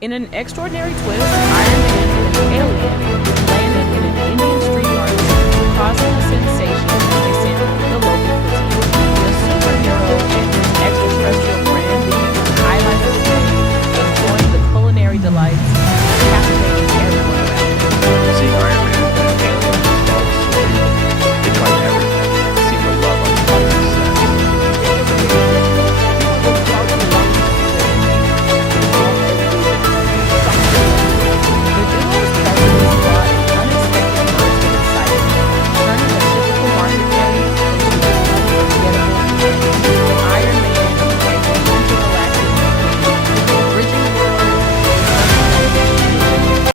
In an extraordinary twist, Iron Man, an alien, landed in an Indian street market, causing the